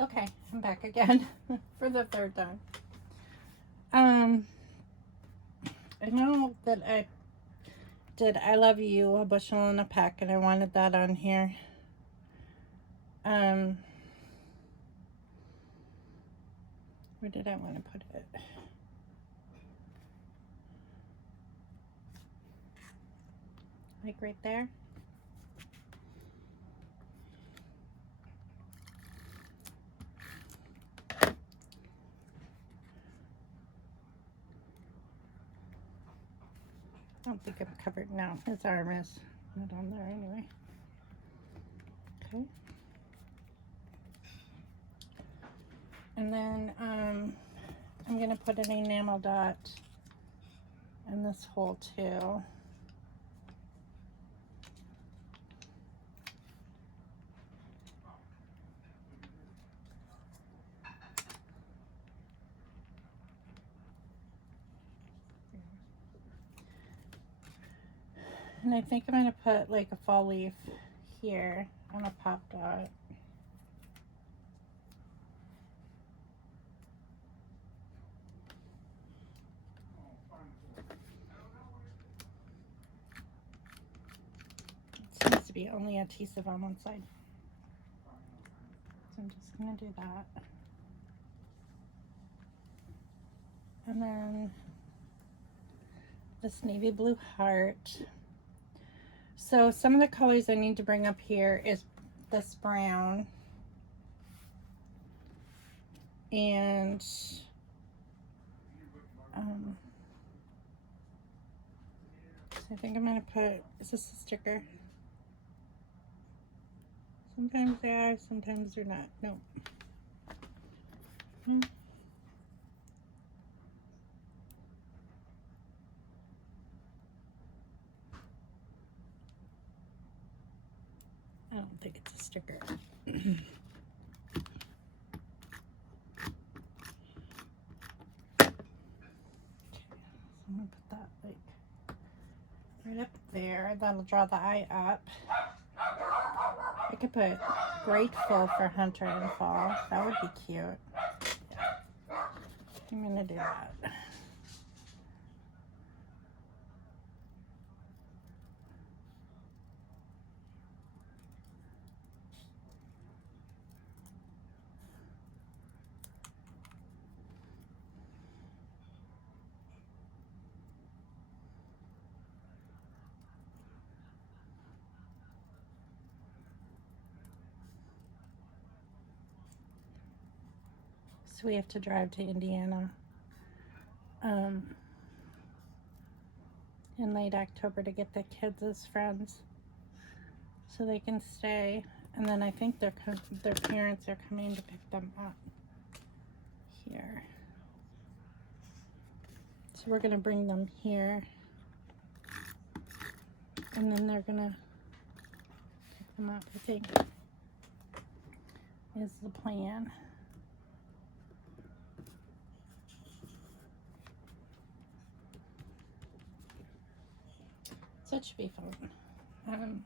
Okay, I'm back again for the third time. I know that I did I Love You, a bushel and a peck, and I wanted that on here. Where did I want to put it? Like right there. I don't think I'm covered now. His arm is not on there anyway. Okay. And then I'm going to put an enamel dot in this hole too. And I think I'm going to put like a fall leaf here on a pop dot. It seems to be only adhesive on one side. So I'm just going to do that. And then this navy blue heart. So some of the colors I need to bring up here is this brown. And so I think I'm going to put, is this a sticker? Sometimes they are, sometimes they're not. No. I don't think it's a sticker. I'm gonna put that like right up there. That'll draw the eye up. I could put grateful for Hunter and fall. That would be cute. I'm gonna do that. So we have to drive to Indiana in late October to get the kids as friends so they can stay. And then I think their parents are coming to pick them up here. So we're gonna bring them here, and then they're gonna pick them up, I think, is the plan. So it should be fun.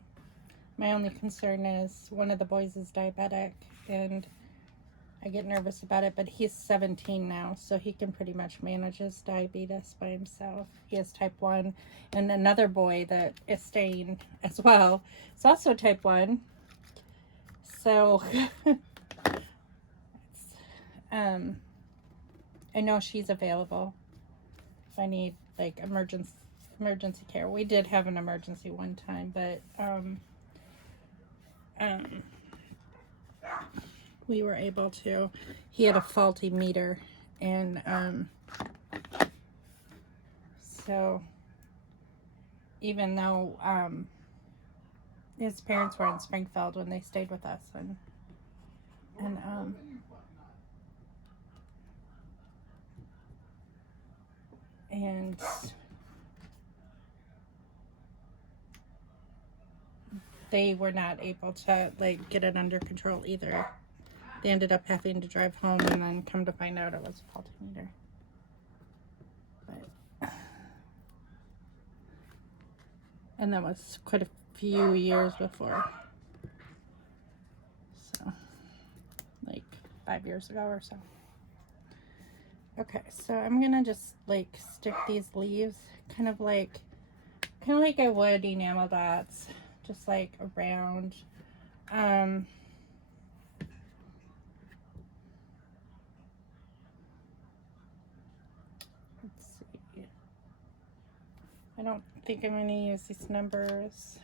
My only concern is one of the boys is diabetic, and I get nervous about it, but he's 17 now, so he can pretty much manage his diabetes by himself. He has type 1, and another boy that is staying as well is also type 1. So I know she's available if I need like emergency care. We did have an emergency one time, but we were able to. He had a faulty meter, and so even though his parents were in Springfield when they stayed with us, and they were not able to like get it under control either. They ended up having to drive home, and then come to find out it was a faulty meter. But, and that was quite a few years before. So, like 5 years ago or so. Okay, so I'm gonna just like stick these leaves kind of like I would enamel dots, just like around. Let's see. I don't think I'm gonna use these numbers.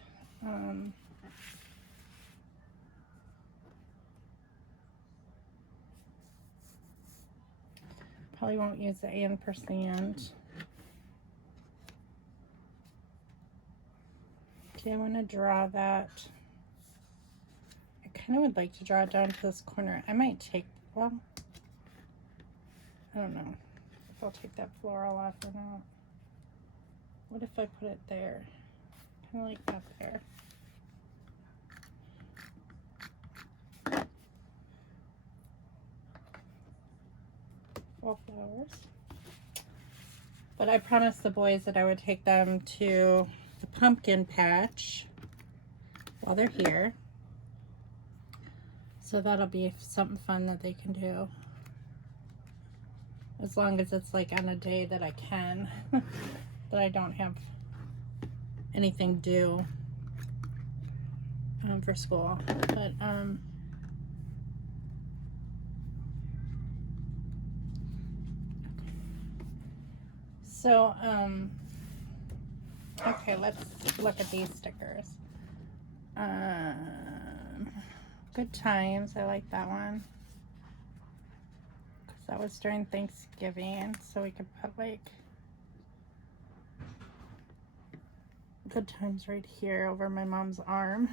Probably won't use the ampersand. Okay, I want to draw that. I kind of would like to draw it down to this corner. I might take, well, I don't know if I'll take that floral off or not. What if I put it there? Kind of like that there. Wallflowers. But I promised the boys that I would take them to the pumpkin patch while they're here. So that'll be something fun that they can do. As long as it's like on a day that I can, that I don't have anything due for school. But so okay, let's look at these stickers. Good Times, I like that one. Because that was during Thanksgiving, so we could put like Good Times right here over my mom's arm.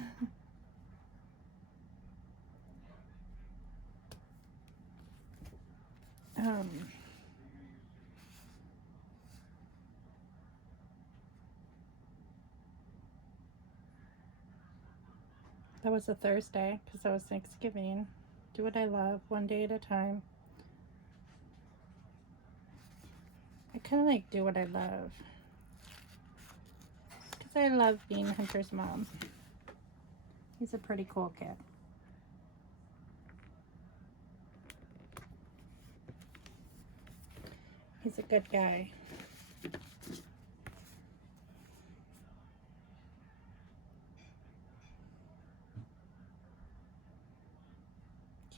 That was a Thursday because that was Thanksgiving. Do what I love, one day at a time. I kind of like do what I love because I love being Hunter's mom. He's a pretty cool kid. He's a good guy.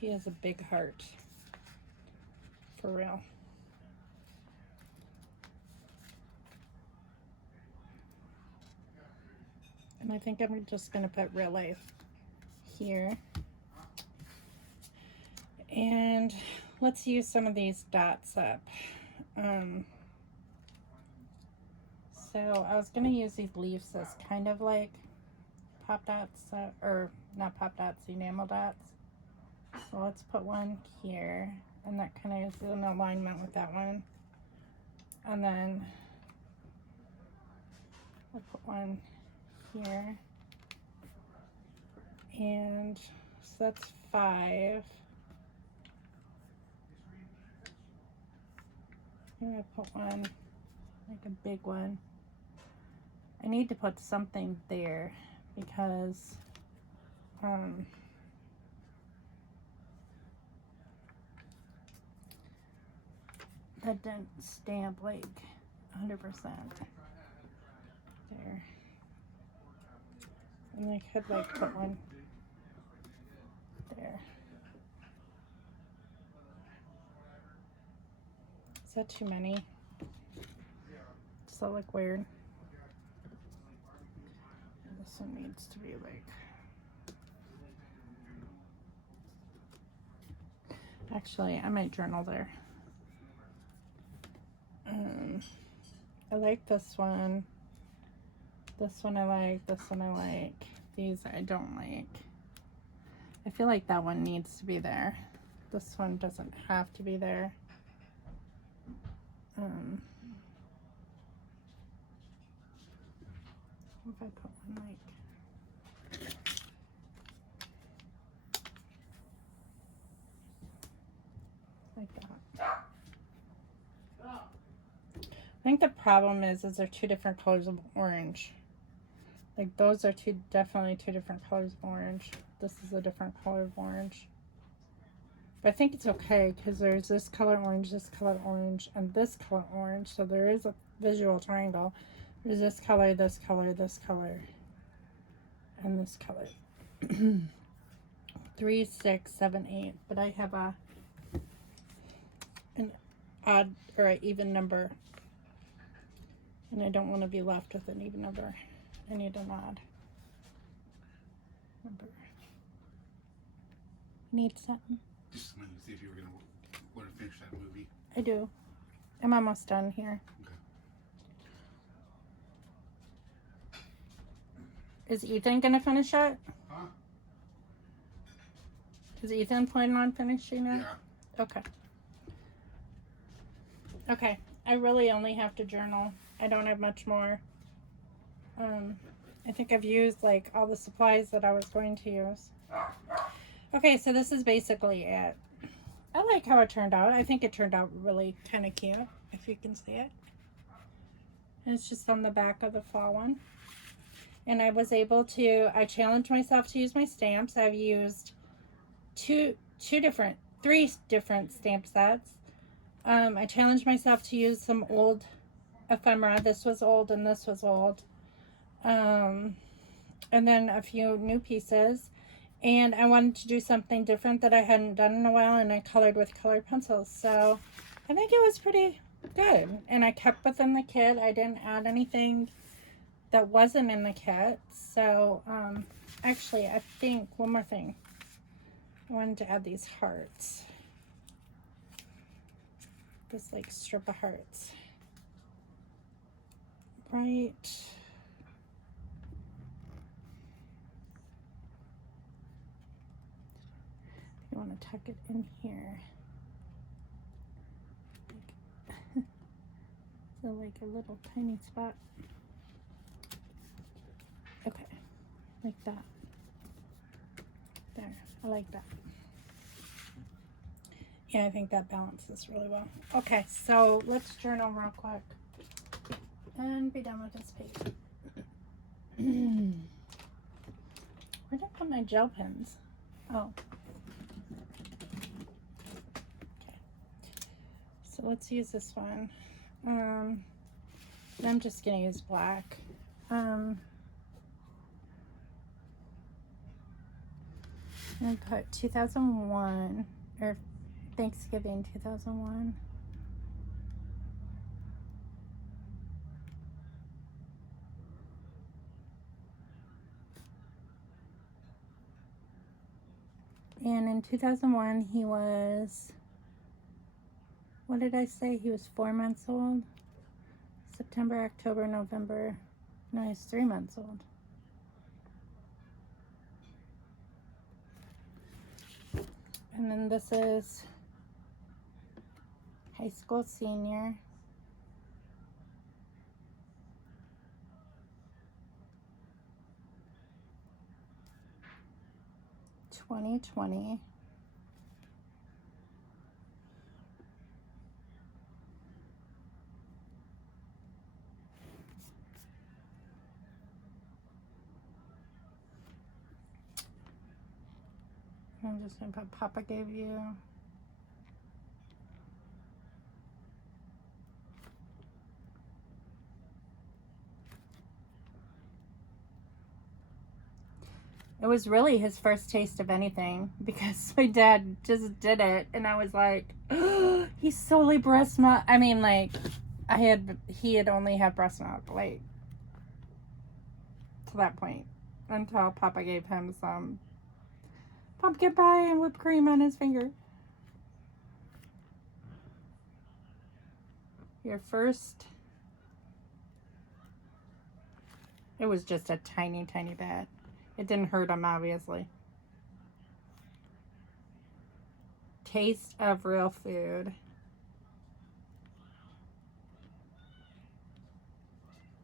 He has a big heart. For real. And I think I'm just going to put real life here. And let's use some of these dots up. So I was going to use these leaves as kind of like pop dots, or not pop dots, enamel dots. So let's put one here, and that kind of is in alignment with that one. And then I'll put one here. And so that's 5. I'm gonna put one, like a big one. I need to put something there because that didn't stamp like 100% there. And I could like put one there. Is that too many? Does that look weird? This one needs to be like... Actually, I might journal there. I like this one. This one I like. This one I like. These I don't like. I feel like that one needs to be there. This one doesn't have to be there. If I put one like that. I think the problem is they're two different colors of orange. Like those are definitely two different colors of orange. This is a different color of orange. But I think it's okay because there's this color orange, and this color orange. So there is a visual triangle. There's this color, this color, this color, and this color. 3, 6, 7, 8. But I have an odd or an even number. And I don't want to be left with an even number. I need an odd number. Need something? Just wanted to see if you were going to want to finish that movie. I do. I'm almost done here. Okay. Is Ethan going to finish it? Huh? Is Ethan planning on finishing it? Yeah. Okay. Okay. I really only have to journal. I don't have much more. I think I've used like all the supplies that I was going to use. Okay, so this is basically it. I like how it turned out. I think it turned out really kind of cute, if you can see it. And it's just on the back of the fall one. And I was able to, I challenged myself to use my stamps. I've used three different stamp sets. I challenged myself to use some old ephemera. This was old and this was old. And then a few new pieces. And I wanted to do something different that I hadn't done in a while, and I colored with colored pencils. So I think it was pretty good. And I kept within the kit. I didn't add anything that wasn't in the kit. So actually, I think one more thing. I wanted to add these hearts. This like strip of hearts. Right. You want to tuck it in here. So like a little tiny spot. Okay, like that. There, I like that. Yeah, I think that balances really well. Okay, so let's journal real quick and be done with this page. Where did I put my gel pens? Oh. Okay. So let's use this one. I'm just gonna use black. I'm gonna put 2001 or Thanksgiving 2001. And in 2001 he was, what did I say? He was 4 months old. September, October, November. No, he's 3 months old. And then this is high school senior. (2020). I'm just gonna put Papa gave you. It was really his first taste of anything because my dad just did it, and I was like, oh, he's solely breast milk. I mean, like, he had only had breast milk, like, to that point, until Papa gave him some pumpkin pie and whipped cream on his finger. Your first, it was just a tiny, tiny bit. It didn't hurt him, obviously. Taste of real food.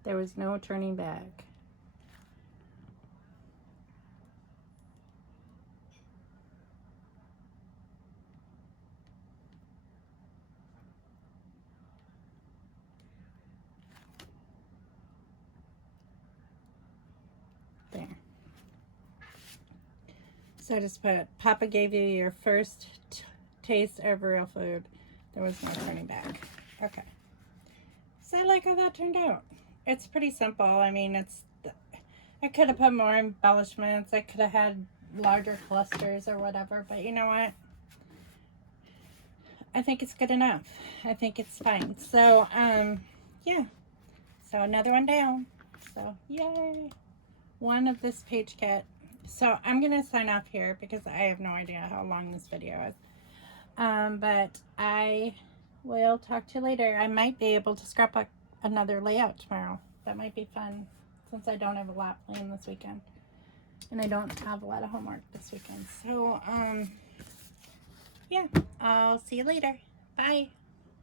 There was no turning back. There. So I just put, Papa gave you your first taste of real food. There was no turning back. Okay. So I like how that turned out. It's pretty simple. I mean, I could have put more embellishments. I could have had larger clusters or whatever, but you know what? I think it's good enough. I think it's fine. So, yeah. So another one down. So, yay. One of this page kit. So I'm going to sign off here because I have no idea how long this video is. But I will talk to you later. I might be able to scrap up another layout tomorrow. That might be fun since I don't have a lot planned this weekend. And I don't have a lot of homework this weekend. So, yeah, I'll see you later. Bye.